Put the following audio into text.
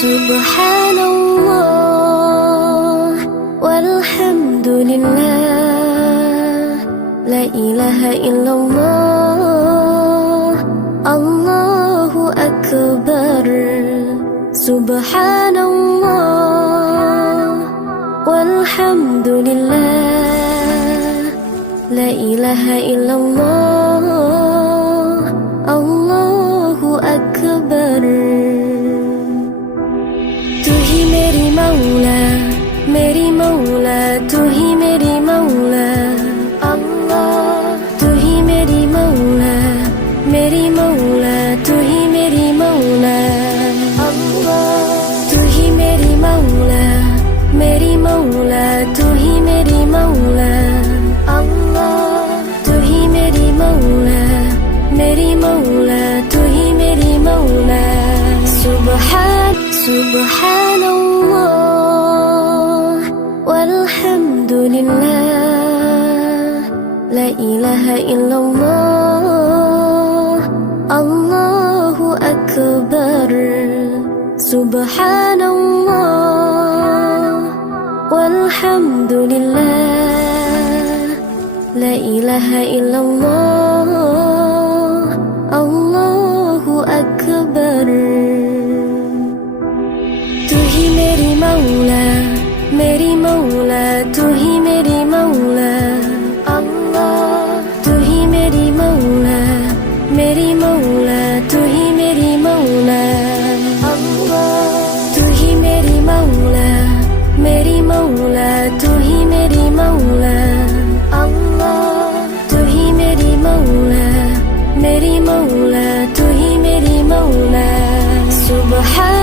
سبحان الله والحمد لله لا إله إلا الله الله أكبر سبحان الله والحمد لله لا إله إلا الله الله أكبر तू ही मेरी मौला तू ही मेरी मौला अल्लाह तू ही मेरी मौला तू ही मेरी मौला अल्लाह तू ही मेरी मौला तू ही मेरी मौला अल्लाह तू ही मेरी मौला तू ही मेरी मौला سبحان الله والحمد لله لا إله إلا الله الله أكبر سبحان الله والحمد لله لا إله إلا الله الله أكبر तू ही मेरी मौला तू ही मेरी मौला अल्लाह तू ही मेरी मौला तू ही मेरी मौला अल्लाह तू ही मेरी मौला तू ही मेरी मौला अल्लाह तू ही मेरी मौला तू ही मेरी मौला सुबहान